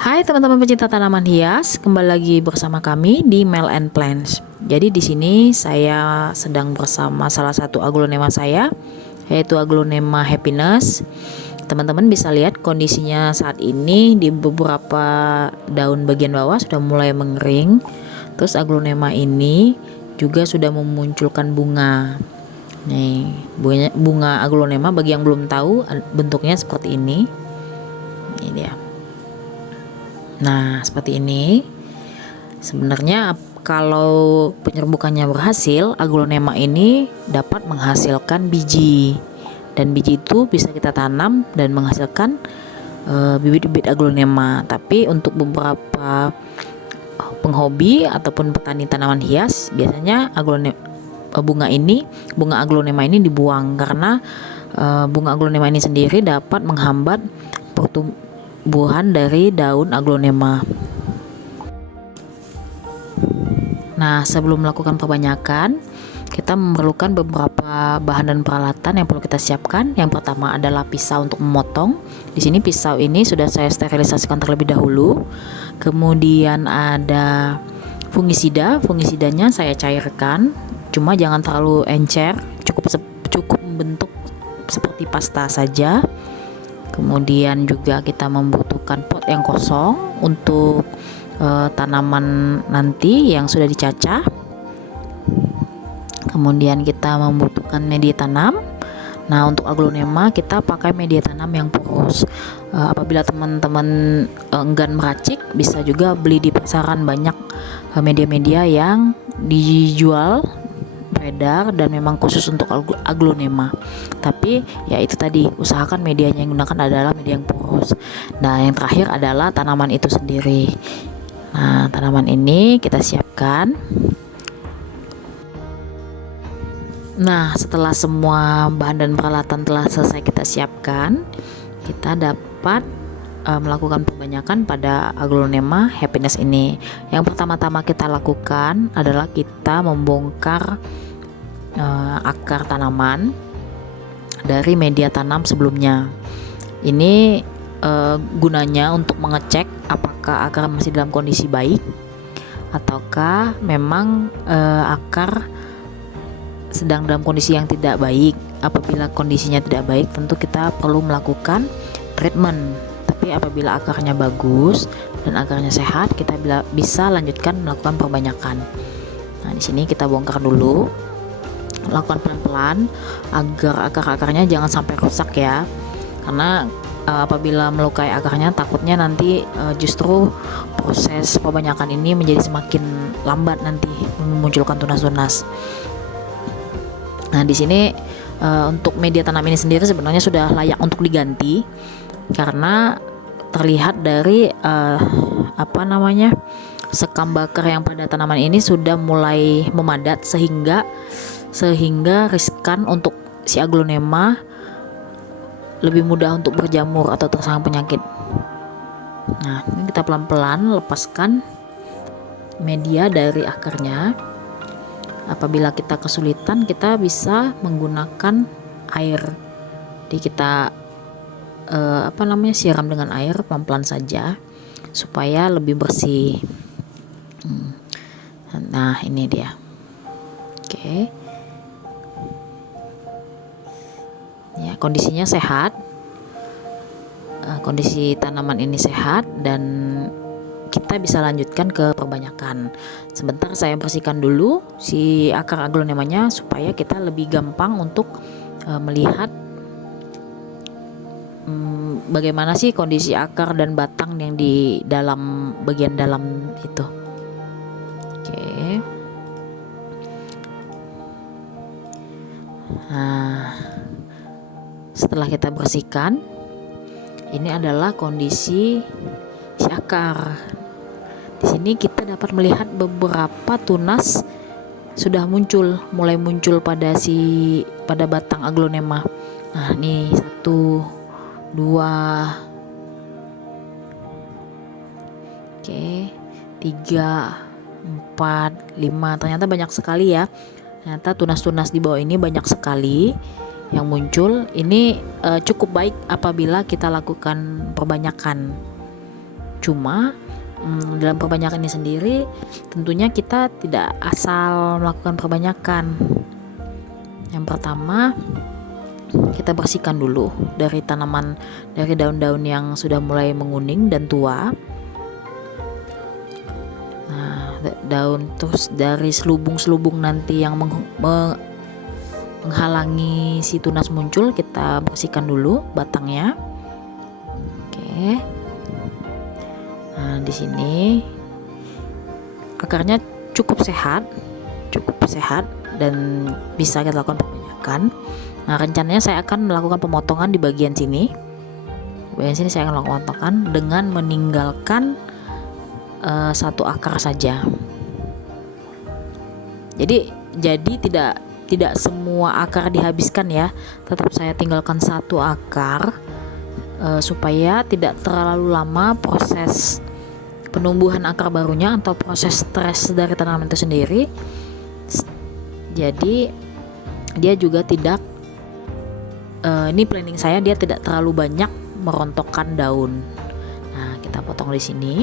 Hai teman-teman pecinta tanaman hias, kembali lagi bersama kami di Mel and Plants. Jadi di sini saya sedang bersama salah satu aglonema saya, yaitu aglonema happiness. Teman-teman bisa lihat kondisinya saat ini di beberapa daun bagian bawah sudah mulai mengering. Terus aglonema ini juga sudah memunculkan bunga. Nih, bunga aglonema bagi yang belum tahu bentuknya seperti ini. Ini dia. Nah, seperti ini. Sebenarnya kalau penyerbukannya berhasil, aglonema ini dapat menghasilkan biji. Dan biji itu bisa kita tanam dan menghasilkan bibit-bibit aglonema. Tapi untuk beberapa penghobi ataupun petani tanaman hias, biasanya bunga aglonema ini dibuang karena bunga aglonema ini sendiri dapat menghambat pertumbuhan dari daun aglonema. Nah, sebelum melakukan perbanyakan, kita memerlukan beberapa bahan dan peralatan yang perlu kita siapkan. Yang pertama adalah pisau untuk memotong. Di sini pisau ini sudah saya sterilisasikan terlebih dahulu. Kemudian ada fungisida. Fungisidanya saya cairkan, cuma jangan terlalu encer, cukup membentuk seperti pasta saja. Kemudian juga kita membutuhkan pot yang kosong untuk tanaman nanti yang sudah dicacah. Kemudian kita membutuhkan media tanam. Nah, untuk aglonema kita pakai media tanam yang poros. Apabila teman-teman enggan meracik, bisa juga beli di pasaran, banyak media-media yang dijual beredar dan memang khusus untuk aglonema. Tapi ya itu tadi, usahakan medianya yang digunakan adalah media yang poros. Nah, yang terakhir adalah tanaman itu sendiri. Nah, tanaman ini kita siapkan. Nah, setelah semua bahan dan peralatan telah selesai kita siapkan, kita dapat melakukan perbanyakan pada aglonema happiness ini. Yang pertama-tama kita lakukan adalah kita membongkar akar tanaman dari media tanam sebelumnya. Ini gunanya untuk mengecek apakah akar masih dalam kondisi baik ataukah memang akar sedang dalam kondisi yang tidak baik. Apabila kondisinya tidak baik, tentu kita perlu melakukan treatment. Tapi apabila akarnya bagus dan akarnya sehat, kita bisa lanjutkan melakukan perbanyakan. Nah, di sini kita bongkar dulu, lakukan pelan-pelan agar akar-akarnya jangan sampai rusak ya. Karena apabila melukai akarnya, takutnya nanti justru proses perbanyakan ini menjadi semakin lambat, nanti memunculkan tunas-tunas. Nah, di sini untuk media tanam ini sendiri sebenarnya sudah layak untuk diganti karena terlihat dari sekam bakar yang pada tanaman ini sudah mulai memadat sehingga riskan untuk si aglonema lebih mudah untuk berjamur atau terserang penyakit. Nah, ini kita pelan-pelan lepaskan media dari akarnya. Apabila kita kesulitan, kita bisa menggunakan air. Jadi kita siram dengan air pelan-pelan saja supaya lebih bersih. Nah, ini dia. Oke. Ya, kondisinya sehat. Kondisi tanaman ini sehat dan kita bisa lanjutkan ke perbanyakan. Sebentar saya bersihkan dulu si akar aglonemanya supaya kita lebih gampang untuk melihat bagaimana sih kondisi akar dan batang yang di dalam bagian dalam itu. Oke. Nah, setelah kita bersihkan, ini adalah kondisi si akar. Di sini kita dapat melihat beberapa tunas sudah mulai muncul pada batang aglonema. Nah, ini 1, 2, 3, 4, 5. Ternyata banyak sekali ya. Ternyata tunas-tunas di bawah ini banyak sekali yang muncul. Ini cukup baik apabila kita lakukan perbanyakan. Cuma dalam perbanyakan ini sendiri tentunya kita tidak asal melakukan perbanyakan. Yang pertama, kita bersihkan dulu dari tanaman, dari daun-daun yang sudah mulai menguning dan tua. Nah, daun terus dari selubung-selubung nanti yang menghalangi si tunas muncul, kita bersihkan dulu batangnya. Oke. Nah, di sini akarnya cukup sehat dan bisa kita lakukan perbanyakan. Nah, rencananya saya akan melakukan pemotongan di bagian sini. Bagian sini saya akan melakukan pemotongan dengan meninggalkan satu akar saja. Jadi tidak semua akar dihabiskan ya. Tetap saya tinggalkan satu akar supaya tidak terlalu lama proses penumbuhan akar barunya atau proses stres dari tanaman itu sendiri. Jadi dia juga tidak ini planning saya, dia tidak terlalu banyak merontokkan daun. Nah, kita potong di sini.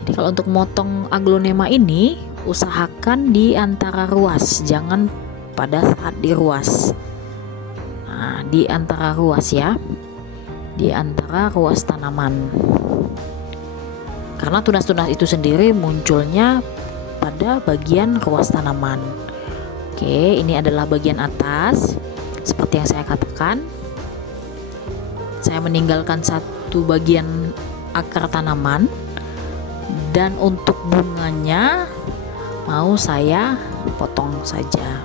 Jadi kalau untuk motong aglonema ini usahakan di antara ruas, jangan pada saat diruas. Nah, di antara ruas ya, di antara ruas tanaman. Karena tunas-tunas itu sendiri munculnya pada bagian ruas tanaman. Oke, ini adalah bagian atas. Seperti yang saya katakan, saya meninggalkan satu bagian akar tanaman, dan untuk bunganya mau saya potong saja.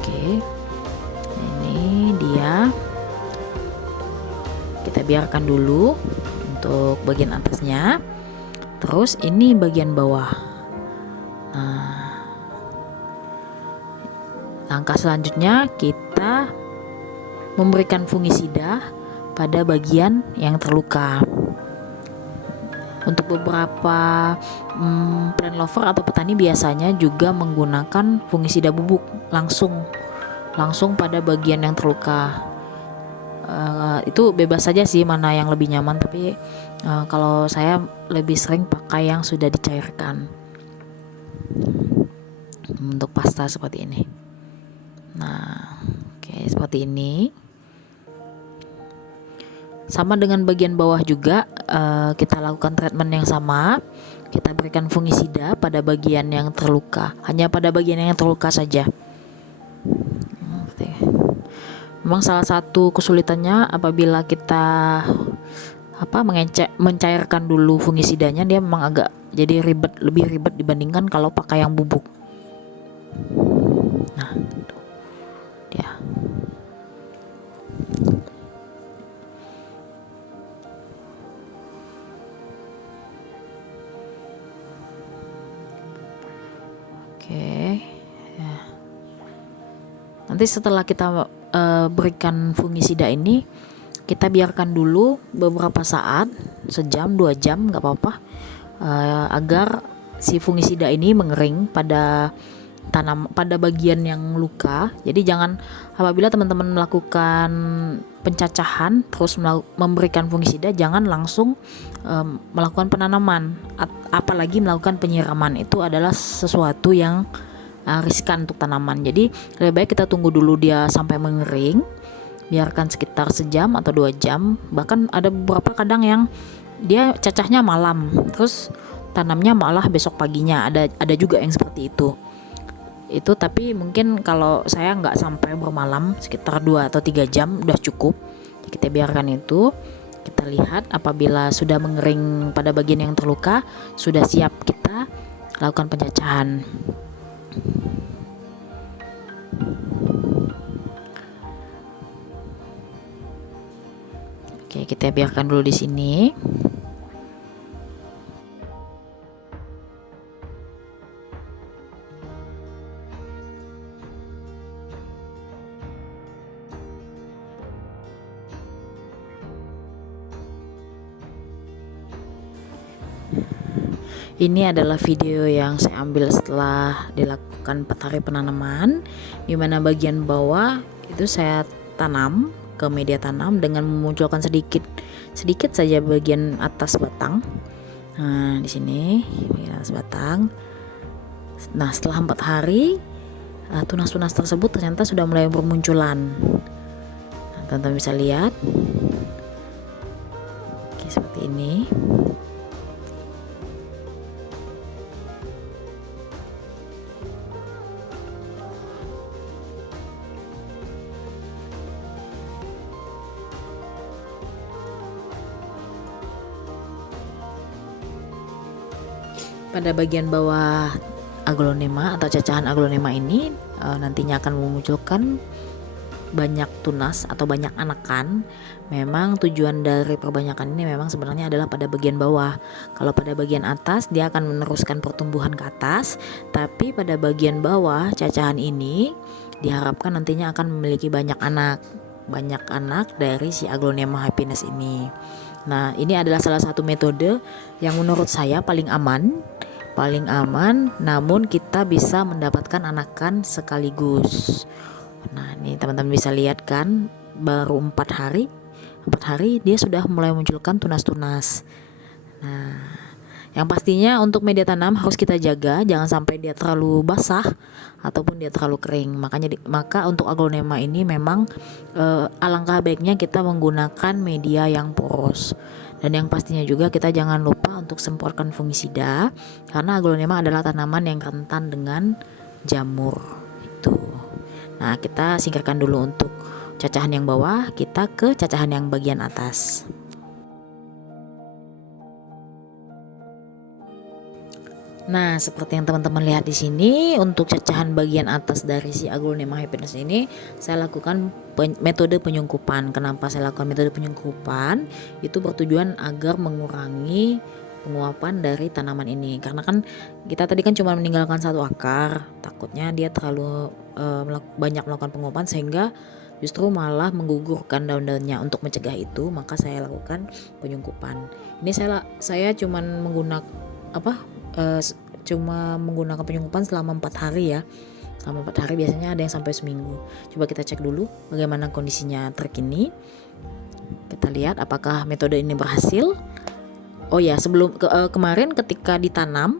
Oke, ini dia. Kita biarkan dulu untuk bagian atasnya. Terus ini bagian bawah. Nah, langkah selanjutnya kita memberikan fungisida pada bagian yang terluka. Untuk beberapa plant lover atau petani biasanya juga menggunakan fungisida bubuk langsung pada bagian yang terluka. Itu bebas saja sih mana yang lebih nyaman, tapi kalau saya lebih sering pakai yang sudah dicairkan untuk pasta seperti ini. Nah, oke, seperti ini. Sama dengan bagian bawah juga, kita lakukan treatment yang sama. Kita berikan fungisida pada bagian yang terluka, hanya pada bagian yang terluka saja. Memang salah satu kesulitannya apabila kita mencairkan dulu fungisidanya, dia memang agak jadi lebih ribet dibandingkan kalau pakai yang bubuk. Nah, itu dia. Oke, ya. Nanti setelah kita berikan fungisida ini, kita biarkan dulu beberapa saat, sejam 2 jam nggak apa-apa, agar si fungisida ini mengering pada bagian yang luka. Jadi jangan, apabila teman-teman melakukan pencacahan terus memberikan fungisida, jangan langsung melakukan penanaman, apalagi melakukan penyiraman. Itu adalah sesuatu yang riskan untuk tanaman. Jadi lebih baik kita tunggu dulu dia sampai mengering, biarkan sekitar sejam atau 2 jam. Bahkan ada beberapa kadang yang dia cacahnya malam, terus tanamnya malah besok paginya. Ada juga yang seperti itu. Tapi mungkin kalau saya nggak sampai bermalam, sekitar 2 atau 3 jam udah cukup. Kita biarkan itu. Kita lihat apabila sudah mengering pada bagian yang terluka, sudah siap kita lakukan pencacahan. Oke, kita biarkan dulu di sini. Ini adalah video yang saya ambil setelah dilakukan 4 hari penanaman, di mana bagian bawah itu saya tanam ke media tanam dengan memunculkan sedikit saja bagian atas batang. Nah, di sini bagian atas batang. Nah, setelah 4 hari tunas-tunas tersebut ternyata sudah mulai bermunculan. Nah, teman-teman bisa lihat. Oke, seperti ini. Pada bagian bawah aglonema atau cacahan aglonema ini nantinya akan memunculkan banyak tunas atau banyak anakan. Memang tujuan dari perbanyakan ini memang sebenarnya adalah pada bagian bawah. Kalau pada bagian atas dia akan meneruskan pertumbuhan ke atas, tapi pada bagian bawah cacahan ini diharapkan nantinya akan memiliki banyak anak dari si aglonema happiness ini. Nah, ini adalah salah satu metode yang menurut saya paling aman, namun kita bisa mendapatkan anakan sekaligus. Nah, ini teman-teman bisa lihat kan, baru 4 hari dia sudah mulai munculkan tunas-tunas. Nah, yang pastinya untuk media tanam harus kita jaga, jangan sampai dia terlalu basah ataupun dia terlalu kering. Maka untuk aglonema ini memang alangkah baiknya kita menggunakan media yang poros. Dan yang pastinya juga kita jangan lupa untuk semprotkan fungisida, karena aglonema adalah tanaman yang rentan dengan jamur itu. Nah, kita singkirkan dulu untuk cacahan yang bawah, kita ke cacahan yang bagian atas. Nah, seperti yang teman-teman lihat di sini, untuk cacahan bagian atas dari si aglonema happiness ini, saya lakukan metode penyungkupan. Kenapa saya lakukan metode penyungkupan? Itu bertujuan agar mengurangi penguapan dari tanaman ini. Karena kan kita tadi kan cuma meninggalkan satu akar, takutnya dia terlalu banyak melakukan penguapan sehingga justru malah menggugurkan daun-daunnya. Untuk mencegah itu, maka saya lakukan penyungkupan. Ini saya cuma menggunakan penyungkupan selama 4 hari ya. Selama 4 hari, biasanya ada yang sampai seminggu. Coba kita cek dulu bagaimana kondisinya terkini. Kita lihat apakah metode ini berhasil. Oh ya, sebelum kemarin ketika ditanam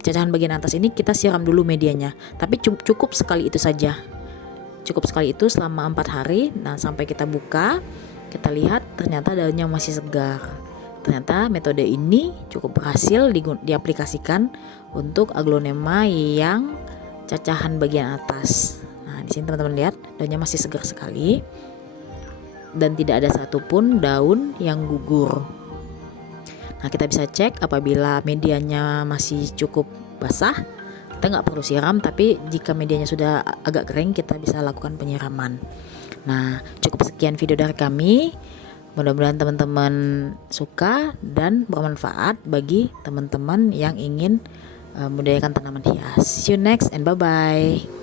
cacahan bagian atas ini kita siram dulu medianya. Tapi cukup sekali itu saja. Cukup sekali itu selama 4 hari. Nah, sampai kita buka, kita lihat ternyata daunnya masih segar. Ternyata metode ini cukup berhasil diaplikasikan untuk aglonema yang cacahan bagian atas. Nah, di sini teman-teman lihat daunnya masih segar sekali dan tidak ada satupun daun yang gugur. Nah, kita bisa cek apabila medianya masih cukup basah, kita nggak perlu siram, tapi jika medianya sudah agak kering, kita bisa lakukan penyiraman. Nah, cukup sekian video dari kami. Mudah-mudahan teman-teman suka dan bermanfaat bagi teman-teman yang ingin membudidayakan tanaman hias. See you next and bye-bye.